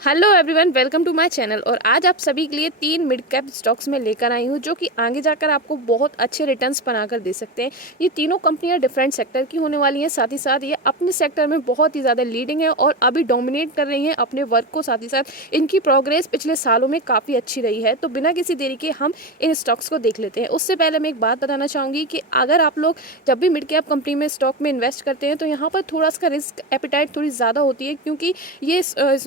Hello everyone, welcome to my channel. और आज आप सभी के लिए 3 मिड कैप स्टॉक्स में लेकर आई हूँ जो कि आगे जाकर आपको बहुत अच्छे रिटर्न्स बनाकर दे सकते हैं। ये तीनों कंपनियां डिफरेंट सेक्टर की होने वाली हैं, साथ ही साथ ये अपने सेक्टर में बहुत ही ज़्यादा लीडिंग है और अभी डोमिनेट कर रही हैं अपने वर्क को। साथ ही साथ इनकी प्रोग्रेस पिछले सालों में काफ़ी अच्छी रही है। तो बिना किसी देरी के हम इन स्टॉक्स को देख लेते हैं। उससे पहले मैं एक बात बताना चाहूँगी कि अगर आप लोग जब भी मिड कैप कंपनी में स्टॉक में इन्वेस्ट करते हैं तो यहाँ पर थोड़ा सा रिस्क एपिटाइट थोड़ी ज़्यादा होती है, क्योंकि ये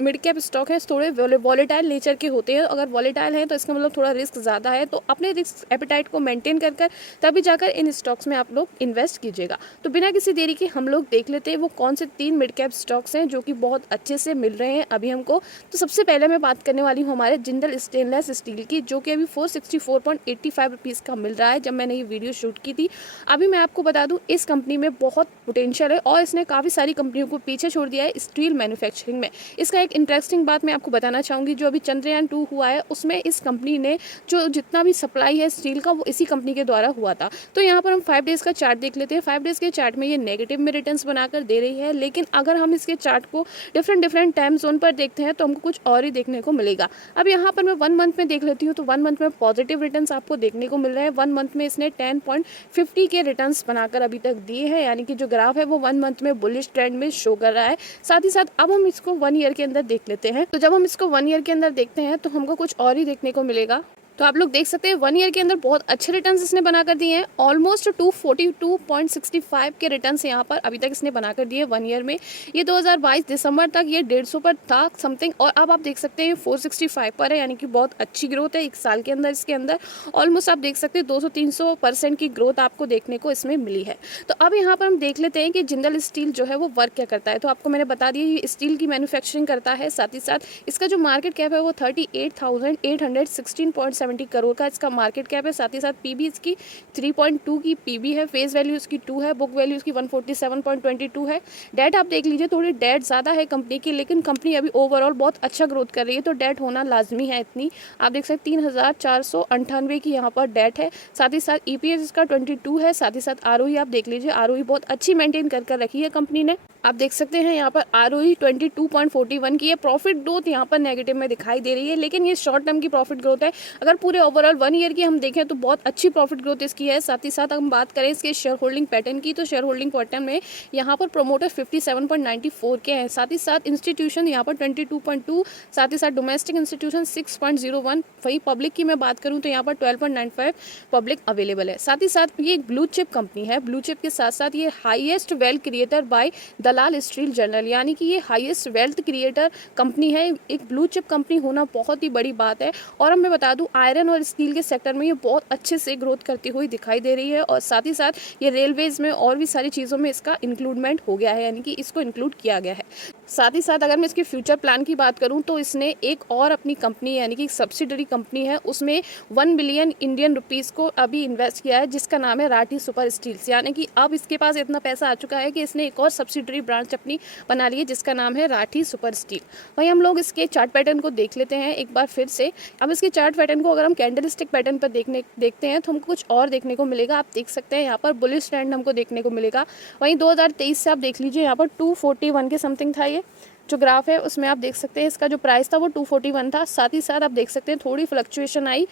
मिड कैप स्टॉक है थोड़े वॉलेटाइल नेचर के होते हैं। अगर वॉलेटाइल हैं तो इसका मतलब थोड़ा रिस्क ज़्यादा है, तो अपने रिस्क एपिटाइट को मेंटेन कर तभी जाकर इन स्टॉक्स में आप लोग इन्वेस्ट कीजिएगा। तो बिना किसी देरी के हम लोग देख लेते हैं वो कौन से 3 मिड कैप स्टॉक्स हैं जो कि बहुत अच्छे से मिल रहे हैं अभी हमको। तो सबसे पहले मैं बात करने वाली हूँ हमारे जिंदल स्टेनलेस स्टील की, जो कि अभी 464.85 रुपीज़ का मिल रहा है जब मैंने ये वीडियो शूट की थी। अभी मैं आपको बता दूँ इस कंपनी में बहुत पोटेंशियल है और इसने काफ़ी सारी कंपनियों को पीछे छोड़ दिया है स्टील मैन्युफैक्चरिंग में। इसका एक इंटरेस्टिंग बात मैं आपको बताना चाहूँगी, जो अभी चंद्रयान 2 हुआ है उसमें इस कंपनी ने जो जितना भी सप्लाई है स्टील का वो इसी कंपनी के द्वारा हुआ था। तो यहाँ पर हम 5 डेज़ का चार्ट देख लेते हैं। 5 डेज़ के चार्ट में ये नेगेटिव में रिटर्न्स बनाकर दे रही है, लेकिन अगर हम इसके चार्ट को डिफरेंट टाइम जोन पर देखते हैं तो हमको कुछ और ही देखने को मिलेगा। अब यहाँ पर मैं 1 मंथ में देख लेती हूँ तो 1 मंथ में पॉजिटिव रिटर्न्स आपको देखने को मिल रहे हैं। 1 मंथ में इसने 10.50 के रिटर्न्स बनाकर अभी तक दिए हैं, यानी कि जो ग्राफ है वो 1 मंथ में बुलिश ट्रेंड में शो कर रहा है। साथ ही साथ अब हम इसको 1 ईयर के अंदर देख लेते हैं। तो जब हम इसको 1 ईयर के अंदर देखते हैं तो हमको कुछ और ही देखने को मिलेगा। तो आप लोग देख सकते हैं 1 ईयर के अंदर बहुत अच्छे रिटर्न्स इसने बनाकर दिए हैं। ऑलमोस्ट 242.65 के रिटर्न्स यहाँ पर अभी तक इसने बनाकर दिए 1 ईयर में। ये 2022 दिसंबर तक ये 150 पर था समथिंग, और अब आप देख सकते हैं 465 पर है, यानी कि बहुत अच्छी ग्रोथ है एक साल के अंदर। इसके अंदर ऑलमोस्ट आप देख सकते हैं 200-300% की ग्रोथ आपको देखने को इसमें मिली है। तो अब यहाँ पर हम देख लेते हैं कि जिंदल स्टील जो है वो वर्क क्या करता है। तो आपको मैंने बता दिया ये स्टील की मैन्युफैक्चरिंग करता है। साथ ही साथ इसका जो मार्केट कैप है वो 38,816.70 करोड़ का इसका मार्केट कैप है। साथ ही साथ पीबी इसकी 3.2 की पीबी है, फेस वैल्यू इसकी 2 है, बुक वैल्यू इसकी 147.22 है। डेट आप देख लीजिए, थोड़ी डेट ज़्यादा है कंपनी की, लेकिन कंपनी अभी ओवरऑल बहुत अच्छा ग्रोथ कर रही है तो डेट होना लाजमी है इतनी। आप देख सकते 3,498 की यहाँ पर डेट है। साथ ही साथ ईपीएस इसका 22 है। साथ ही साथ आरओई आप देख लीजिए, आरओई बहुत अच्छी मेंटेन कर रखी है कंपनी ने। आप देख सकते हैं यहाँ पर आरओई 22.41 की है। प्रॉफिट ग्रोथ यहाँ पर नेगेटिव में दिखाई दे रही है, लेकिन ये शॉर्ट टर्म की प्रॉफिट ग्रोथ है। अगर पूरे ओवरऑल 1 ईयर की हम देखें तो बहुत अच्छी प्रॉफिट ग्रोथ इसकी है। साथ ही साथ हम बात करें इसके शेयर होल्डिंग पैटर्न की, तो शेयर होल्डिंग पैटर्न में यहाँ पर प्रोमोटर 57.94 के हैं। साथ ही साथ इंस्टीट्यूशन यहाँ पर 22.2, साथ ही साथ डोमेस्टिक इंस्टीट्यूशन 6.01। वही पब्लिक की मैं बात करूँ तो यहाँ पर 12.95 पब्लिक अवेलेबल है। साथ ही साथ ये एक ब्लू चिप कंपनी है। ब्लू चिप के साथ साथ ये हाईएस्ट वेल्थ क्रिएटर बाय दलाल स्टील जर्नल, यानी कि ये हाईएस्ट वेल्थ क्रिएटर कंपनी है। एक ब्लू चिप कंपनी होना बहुत ही बड़ी बात है। और अब मैं बता दूं आयरन और स्टील के सेक्टर में ये बहुत अच्छे से ग्रोथ करती हुई दिखाई दे रही है। और साथ ही साथ ये रेलवेज में और भी सारी चीज़ों में इसका इंक्लूडमेंट हो गया है, यानी कि इसको इंक्लूड किया गया है। साथ ही साथ अगर मैं इसके फ्यूचर प्लान की बात करूं तो इसने एक और अपनी कंपनी यानी कि सब्सिडरी कंपनी है उसमें 1 बिलियन इंडियन रुपीज़ को अभी इन्वेस्ट किया है, जिसका नाम है राठी सुपर स्टील्स। यानी कि अब इसके पास इतना पैसा आ चुका है कि इसने एक और सब्सिडरी ब्रांच अपनी बना ली है जिसका नाम है राठी सुपर स्टील। वहीं हम लोग इसके चार्ट पैटर्न को देख लेते हैं एक बार फिर से। अब इसके चार्ट पैटर्न को अगर हम कैंडल स्टिक पैटर्न पर देखते हैं तो हमको कुछ और देखने को मिलेगा। आप देख सकते हैं यहाँ पर बुलिश ट्रेंड हमको देखने को मिलेगा। वहीं 2023 से आप देख लीजिए यहाँ पर 241 के समथिंग था ये जो ग्राफ है, उसमें आप देख सकते हैं इसका जो प्राइस था वो 241 था। साथ ही साथ आप देख सकते हैं थोड़ी फ्लक्चुएशन आई,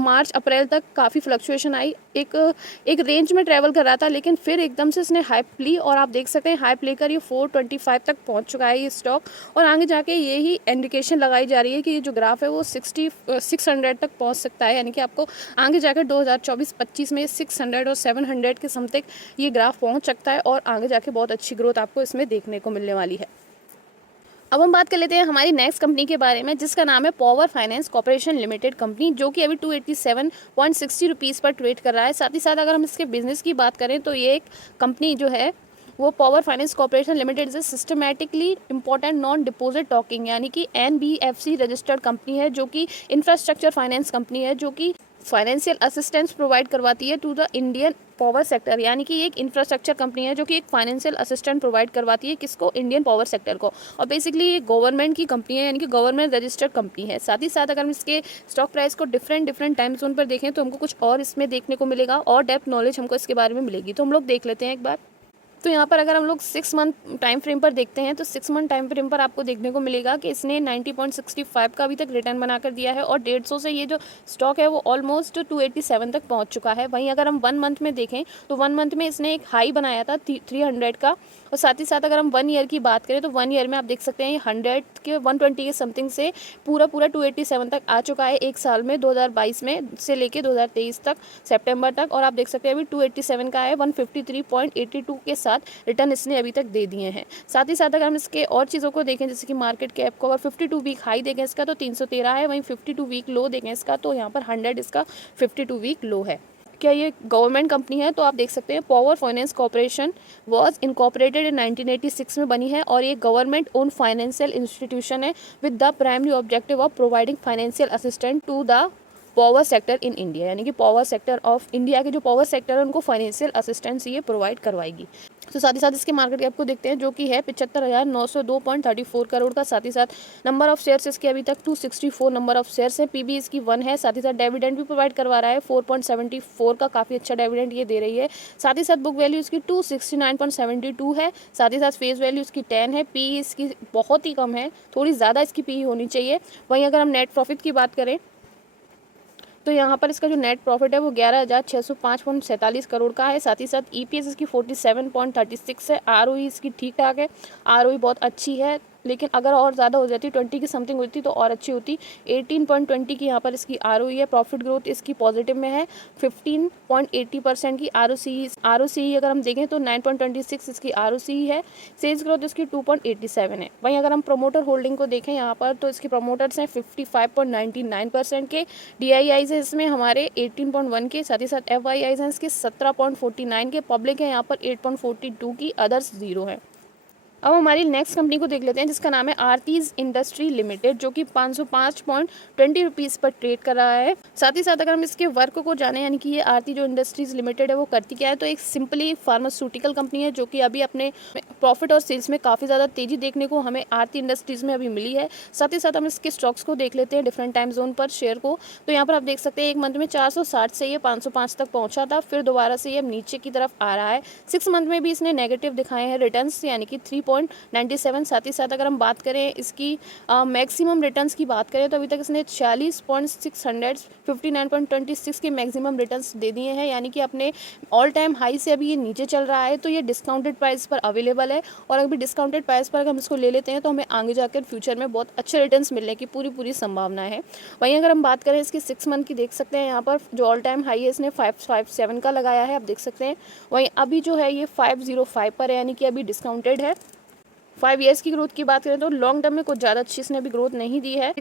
मार्च अप्रैल तक काफ़ी फ्लक्चुएशन आई, एक रेंज में ट्रैवल कर रहा था, लेकिन फिर एकदम से इसने हाइप ली और आप देख सकते हैं हाइप लेकर ये 425 तक पहुंच चुका है ये स्टॉक। और आगे जाके ये ही इंडिकेशन लगाई जा रही है कि ये जो ग्राफ है वो 600 तक पहुँच सकता है, यानी कि आपको आगे जाकर 2024-25 में 600 और 700 के समथिंग ये ग्राफ पहुँच सकता है और आगे जाके बहुत अच्छी ग्रोथ आपको इसमें देखने को मिलने वाली है। अब हम बात कर लेते हैं हमारी नेक्स्ट कंपनी के बारे में, जिसका नाम है power finance corporation limited company, जो कि अभी 287.60 रुपीज़ पर ट्रेड कर रहा है। साथ ही साथ अगर हम इसके बिजनेस की बात करें तो ये एक कंपनी जो है वो power finance corporation limited is systematically important non deposit talking, यानी कि NBFC रजिस्टर्ड कंपनी है, जो कि इंफ्रास्ट्रक्चर फाइनेंस कंपनी है, जो कि फाइनेंशियल असिस्टेंस प्रोवाइड करवाती है to the Indian power sector. यानी कि एक इंफ्रास्ट्रक्चर कंपनी है जो कि एक फाइनेंशियल असिस्टेंट प्रोवाइड करवाती है किसको, इंडियन पावर सेक्टर को। और बेसिकली ये गवर्नमेंट की कंपनी है, यानी कि गवर्नमेंट रजिस्टर्ड कंपनी है। साथ ही साथ अगर हम इसके स्टॉक प्राइस को डिफरेंट टाइम जोन पर देखें तो हमको कुछ और इसमें देखने को मिलेगा और डेप्थ नॉलेज हमको इसके बारे में मिलेगी। तो हम लोग देख लेते हैं एक बार। तो यहाँ पर अगर हम लोग 6 मंथ टाइम फ्रेम पर देखते हैं तो 6 मंथ टाइम फ्रेम पर आपको देखने को मिलेगा कि इसने 90.65 का अभी तक रिटर्न बनाकर दिया है और 150 से ये जो स्टॉक है वो ऑलमोस्ट 287 तक पहुँच चुका है। वहीं अगर हम 1 मंथ में देखें तो 1 मंथ में इसने एक हाई बनाया था 300 का, और साथ ही साथ अगर हम 1 ईयर की बात करें तो 1 ईयर में आप देख सकते हैं 100 के 120 के समथिंग से पूरा 287 तक आ चुका है एक साल में, 2022 में से लेके 2023 तक सितंबर तक। और आप देख सकते हैं अभी 287 का है, 153.82 के साथ रिटर्न इसने अभी तक दे दिए हैं। साथ ही साथ अगर हम इसके और चीज़ों को देखें जैसे कि मार्केट कैप को, अगर 52 वीक हाई देखें इसका तो 313 है, वहीं 52 वीक लो देखें इसका तो यहाँ पर 100 इसका 52 वीक लो है। क्या ये गवर्नमेंट कंपनी है? तो आप देख सकते हैं power finance corporation was incorporated in 1986 में बनी है और ये गवर्नमेंट ओन फाइनेंशियल इंस्टीट्यूशन है with the primary objective of providing financial assistant to the power sector in India, यानी कि पावर सेक्टर ऑफ इंडिया के जो पावर सेक्टर है उनको फाइनेंशियल असिस्टेंस ये प्रोवाइड करवाएगी। तो साथ ही साथ इसके मार्केट कैप को देखते हैं जो कि है 75,902.34 करोड़ का। साथ ही साथ नंबर ऑफ शेयर्स इसके अभी तक 264 नंबर ऑफ शेयर्स है, पीबी इसकी 1 है। साथ ही साथ डिविडेंड भी प्रोवाइड करवा रहा है 4.74 का, काफ़ी अच्छा डिविडेंड ये दे रही है। साथ ही साथ बुक वैल्यू इसकी 269.72 है। साथ ही साथ फेस वैल्यू इसकी 10 है, पी इसकी बहुत ही कम है, थोड़ी ज़्यादा इसकी पी होनी चाहिए। वहीं अगर हम नेट प्रॉफिट की बात करें तो यहाँ पर इसका जो नेट प्रॉफिट है वो 11,605.47 करोड़ का है। साथ ही साथ ईपीएस इसकी 47.36 है, आरओई इसकी ठीक ठाक है, आरओई बहुत अच्छी है, लेकिन अगर और ज़्यादा हो जाती 20 की समथिंग होती तो और अच्छी होती। 18.20 की यहाँ पर इसकी आरओई है। प्रॉफिट ग्रोथ इसकी पॉजिटिव में है, 15.80% की आरओसी अगर हम देखें तो 9.26 इसकी आरओसी है। सेल्स ग्रोथ इसकी 2.87 है। वहीं अगर हम प्रोमोटर होल्डिंग को देखें यहाँ पर तो इसके प्रोमोटर्स हैं 55.99% के, डीआईआईज है इसमें हमारे 18.1 के, साथ ही साथ एफआईआईज हैं इसके 17.49 के, पब्लिक है यहाँ पर 8.42 की, अदर्स 0 है। अब हमारी नेक्स्ट कंपनी को देख लेते हैं जिसका नाम है आरतीज इंडस्ट्री लिमिटेड, जो कि 505.20 रुपीज़ पर ट्रेड कर रहा है। साथ ही साथ अगर हम इसके वर्क को जाने, यानी कि ये आरती जो इंडस्ट्रीज लिमिटेड है वो करती क्या है, तो एक सिंपली फार्मास्यूटिकल कंपनी है जो कि अभी अपने प्रॉफिट और सेल्स में काफ़ी ज़्यादा तेज़ी देखने को हमें आरती इंडस्ट्रीज़ में अभी मिली है। साथ ही साथ हम इसके स्टॉक्स को देख लेते हैं डिफरेंट टाइम जोन पर शेयर को, तो यहाँ पर आप देख सकते हैं एक मंथ में 460 से ये 505 तक पहुँचा था, फिर दोबारा से ये अब नीचे की तरफ आ रहा है। 6 मंथ में भी इसने नेगेटिव दिखाए हैं रिटर्न्स, यानी कि 3.97। साथ ही साथ अगर हम बात करें इसकी मैक्सिमम रिटर्न्स की बात करें तो अभी तक इसने 40.659.26 के मैक्सिमम रिटर्न्स दे दिए हैं, यानी कि अपने ऑल टाइम हाई से अभी ये नीचे चल रहा है। तो ये डिस्काउंटेड प्राइस पर अवेलेबल है और अभी डिस्काउंटेड प्राइस पर अगर हम इसको ले लेते हैं तो हमें आगे जाकर फ्यूचर में बहुत अच्छे रिटर्न्स मिलने की पूरी संभावना है। वहीं अगर हम बात करें इसकी 6 मंथ की, देख सकते हैं यहाँ पर जो ऑल टाइम हाई है इसने 557 का लगाया है, आप देख सकते हैं। वहीं अभी जो है ये 505 पर है, यानी कि अभी डिस्काउंटेड है। 5 ईयर्स की ग्रोथ की बात करें तो लॉन्ग टर्म में कुछ ज़्यादा अच्छी इसने अभी ग्रोथ नहीं दी है।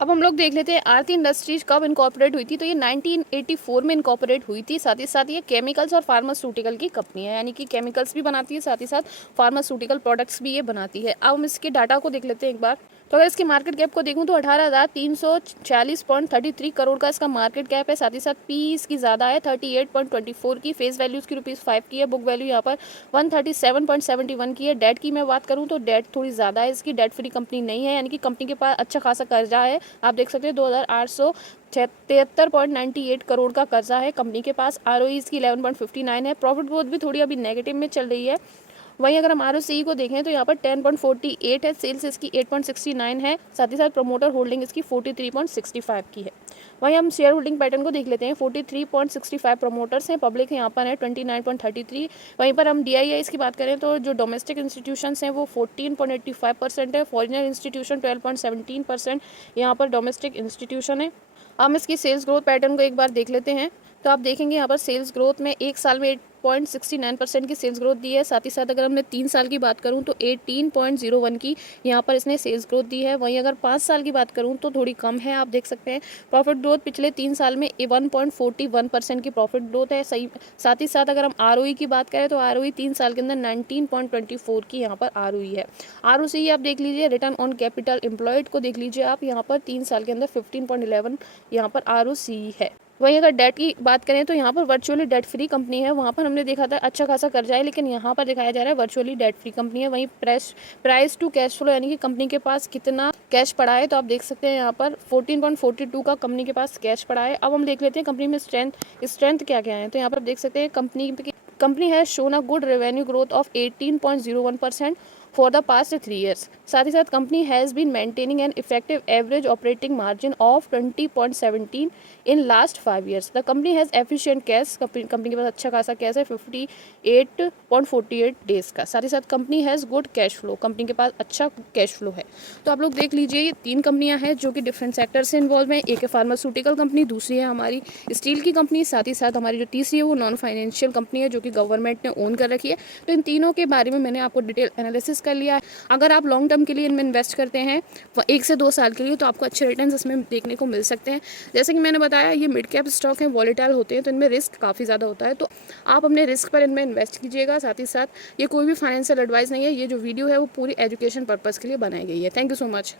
अब हम लोग देख लेते हैं आरती इंडस्ट्रीज कब इनकॉर्पोरेट हुई थी, तो ये 1984 में इनकॉर्पोरेट हुई थी। साथ ही साथ ये केमिकल्स और फार्मास्यूटिकल की कंपनी है, यानी कि केमिकल्स भी बनाती है, साथ ही साथ फार्मास्यूटिकल प्रोडक्ट्स भी ये बनाती है। अब हम इसके डाटा को देख लेते हैं एक बार। तो अगर इसकी मार्केट कैप को देखूं तो 18,340.33 करोड़ का इसका मार्केट कैप है। साथ ही साथ पी इसकी ज़्यादा है 38.24 की, फेस वैल्यू इसकी ₹5 की है, बुक वैल्यू यहाँ पर 137.71 की है। डेट की मैं बात करूँ तो डेट थोड़ी ज़्यादा है इसकी, डेट फ्री कंपनी नहीं है, यानी कि कंपनी के पास अच्छा खासा कर्जा है। आप देख सकते हैं 2,873.98 करोड़ का कर्जा है कंपनी के पास। आरओई इसकी 11.59 है। प्रॉफिट ग्रोथ भी थोड़ी अभी नेगेटिव में चल रही है। वहीं अगर हम आरओसीई को देखें तो यहाँ पर 10.48 है, सेल्स इसकी 8.69 है। साथ ही साथ प्रोमोटर होल्डिंग इसकी 43.65 की है। वहीं हम शेयर होल्डिंग पैटर्न को देख लेते हैं। 43.65 प्रमोटर्स हैं, पब्लिक यहाँ पर है 29.33। वहीं पर हम डीआईआईज की बात करें तो जो डोमेस्टिक इंस्टीट्यूशंस हैं वो 14.85% है, फॉरेनर इंस्टीट्यूशन 12.17% यहाँ पर डोमेस्टिक इंस्टीट्यूशन है। हम इसकी सेल्स ग्रोथ पैटर्न को एक बार देख लेते हैं तो आप देखेंगे यहाँ पर सेल्स ग्रोथ में एक साल में 8.69% की सेल्स ग्रोथ दी है। साथ ही साथ अगर हमने 3 साल की बात करूँ तो 18.01 की यहाँ पर इसने सेल्स ग्रोथ दी है। वहीं अगर 5 साल की बात करूँ तो थोड़ी कम है, आप देख सकते हैं। प्रॉफिट ग्रोथ पिछले 3 साल में 1.41% की प्रॉफिट ग्रोथ है। सही साथ ही साथ अगर हम आरओई की बात करें तो आरओई 3 साल के अंदर 19.24 की यहाँ पर आरओई है। आरओसी आप देख लीजिए, रिटर्न ऑन कैपिटल एम्प्लॉयड को देख लीजिए आप, यहाँ पर 3 साल के अंदर 15.11 यहाँ पर आरओसी है। वहीं अगर डेट की बात करें तो यहाँ पर वर्चुअली डेट फ्री कंपनी है, वहाँ पर हमने देखा था अच्छा खासा कर्जा है, लेकिन यहाँ पर दिखाया जा रहा है वर्चुअली डेट फ्री कंपनी है। वहीं प्राइस टू कैश फ्लो, यानी कि कंपनी के पास कितना कैश पड़ा है, तो आप देख सकते हैं यहाँ पर 14.42 का कंपनी के पास कैश पड़ा है। अब हम देख लेते हैं कंपनी में स्ट्रेंथ क्या क्या है, तो यहाँ पर आप देख सकते हैं company company has shown a good revenue growth of 18.01% for the past 3 years. साथ ही साथ कंपनी has been maintaining an effective average operating margin of 20.17 in last 5 years. The company has efficient cash, company के पास अच्छा खासा cash है 58.48 days का। साथ ही साथ कंपनी has good cash flow, company के पास अच्छा कैश फ्लो है। तो आप लोग देख लीजिए, ये 3 कंपनियां हैं जो कि डिफरेंट सेक्टर से इन्वॉल्व हैं। एक है फार्मास्यूटिकल कंपनी, दूसरी है हमारी स्टील की कंपनी, साथ ही साथ हमारी जो तीसरी है वो नॉन फाइनेंशियल कंपनी है जो कि गवर्नमेंट ने ओन कर रखी है। तो इन तीनों के बारे में मैंने आपको डिटेल एनालिसिस कर लिया है। अगर आप लॉन्ग टर्म के लिए इनमें इन्वेस्ट करते हैं 1 से 2 साल के लिए, तो आपको अच्छे रिटर्न्स इसमें देखने को मिल सकते हैं। जैसे कि मैंने बताया, ये मिड कैप स्टॉक हैं, वॉलेटाइल होते हैं, तो इनमें रिस्क काफ़ी ज़्यादा होता है। तो आप अपने रिस्क पर इनमें इन्वेस्ट कीजिएगा। साथ ही साथ ये कोई भी फाइनेंशियल एडवाइस नहीं है, ये जो वीडियो है वो पूरी एजुकेशन पर्पज़ के लिए बनाई गई है। Thank you so much.